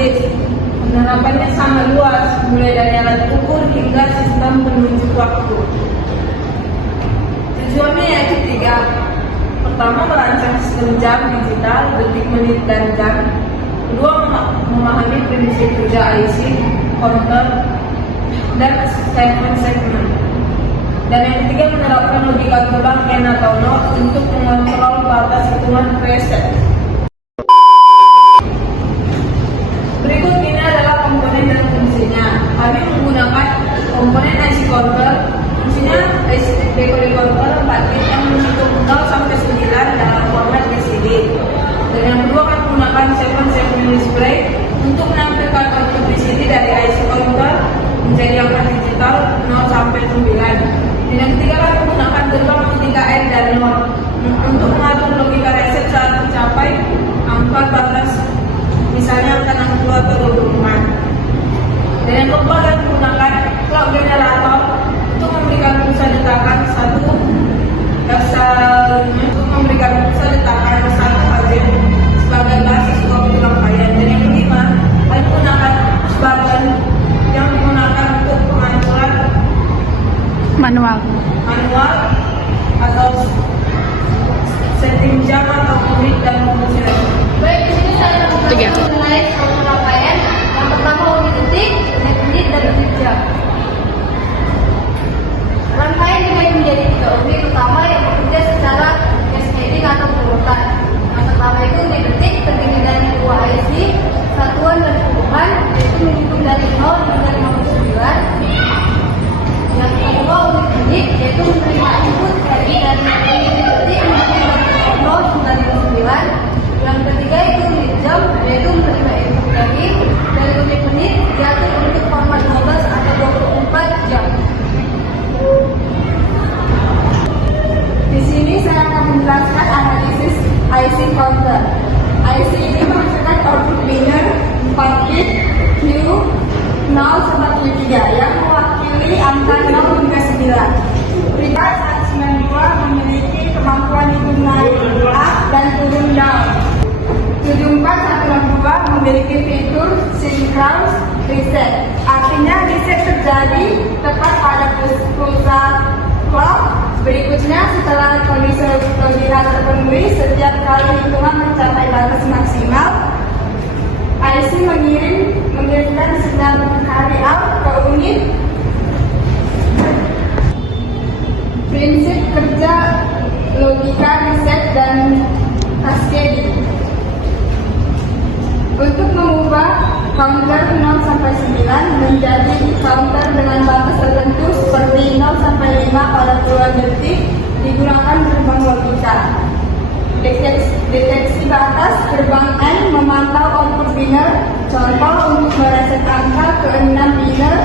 disk. Penerapannya sangat luas, mulai dari alat ukur hingga sistem penunjuk waktu. Tujuannya yaitu 3. Pertama, merancang sistem jam digital, detik, menit, dan jam. Kedua, memahami prinsip kerja IC, counter, dan segmen. Dan yang ketiga, menerapkan logika gerbang N atau NOR untuk mengontrol batas hitungan preset. Berikut ini adalah komponen dan fungsinya. Kami menggunakan komponen IC counter. Fungsinya IC decoder 4 bit yang menghitung 0 sampai 9 dalam format BCD. Dan yang kedua, kami menggunakan 7 display untuk menampilkan output BCD dari IC counter menjadi angka digital 0 sampai 9. Dan yang ketiga, kami menggunakan gerbang logika N dan NOR untuk mengatur logika reset saat mencapai angka batas, misalnya angka 60 atau 24. Dan yang keempat, kami menggunakan clock generator untuk memberikan pulsa detakan satu saja sebagai basis waktu rangkaian. Dan yang kelima, kami menggunakan push button yang digunakan untuk pengaturan manual atau setting jam atau menit dan fungsi lain. Baik, di sini saya akan mengenai waktu rangkaian. Yang pertama unit detik, unit menit, dan unit jam. Rangkaian dibagi menjadi 3 unit utama yang bekerja secara cascading atau berurutan. Yang pertama itu unit detik, terdiri dari 2 IC, satuan dan hubungan, yaitu menghitung dari 0 hingga 59. Yang kedua unit menit, yaitu menerima input dari unit detik dari 0 hingga 59. Yang ketiga itu unit jam, yaitu menerima input dari unit menit diatur untuk format 12 atau 24 jam. Di sini saya akan menjelaskan analisis IC counter. IC ini menghasilkan output binary 4 bit Q 0 sampai Q3 yang mewakili angka 0 hingga 9. Privat 192 memiliki kemampuan hitung naik up dan turun down. 74162 memiliki fitur synchronous reset. Artinya reset terjadi tepat pada pulsa clock berikutnya setelah kondisi logika terpenuhi. Setiap kali hitungan mencapai batas maksimal, IC mengirimkan sinyal carry out ke unit. Prinsip kerja logika reset dan cascading. Untuk mengubah counter 0 sampai 9 menjadi counter dengan batas tertentu seperti 0 sampai 5 pada puluhan detik digunakan gerbang logika. Deteksi batas gerbang N memantau output binary. Contoh, untuk mereset angka ke 6 binary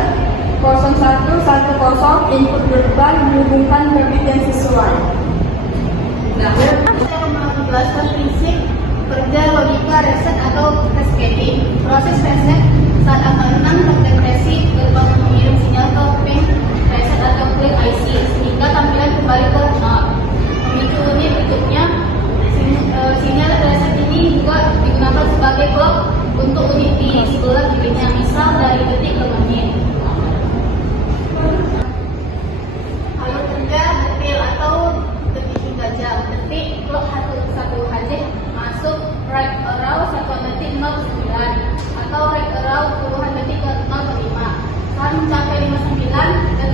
0110 input gerbang dihubungkan ke bit yang sesuai. Saya akan menjelaskan prinsip kerja logika reset atau cascading. Proses reset saat angka 6 terdeteksi, gerbang mengirim sinyal ke pin reset atau clear IC sehingga tampilan kembali ke 0. Memicu unit berikutnya. Sinyal reset ini juga digunakan sebagai clock untuk unit di sebelah kirinya, misal dari detik ke menit. Alur kerja detil atau detik hingga jam. Detik clock 1 Hz masuk right around 1 detik 09 atau right around puluhan detik ke 0,5. Saat mencapai 59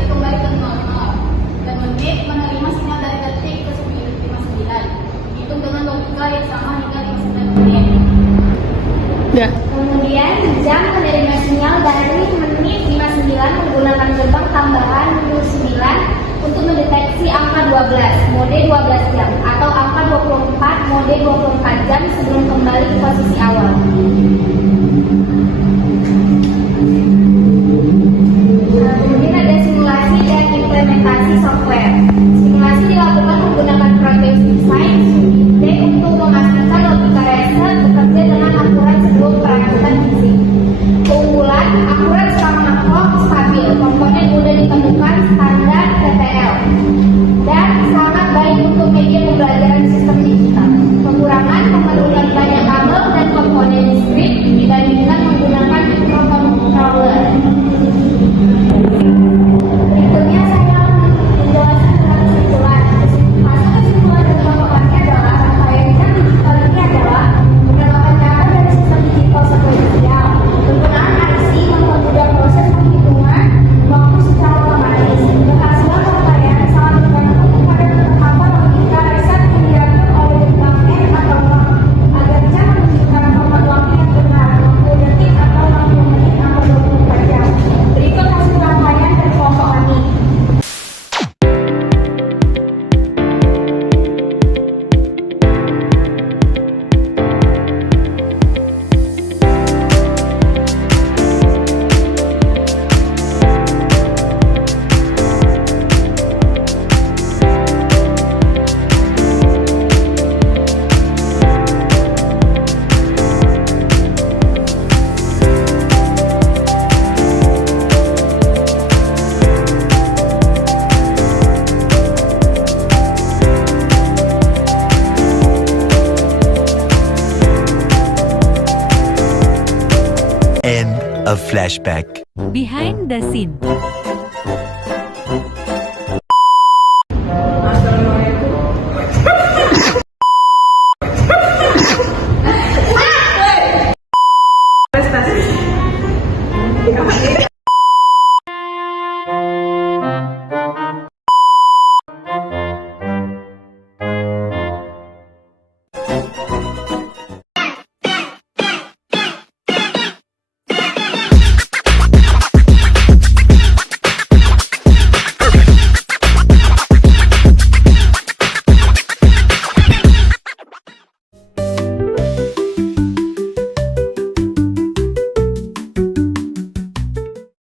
Flashback. Behind the scene.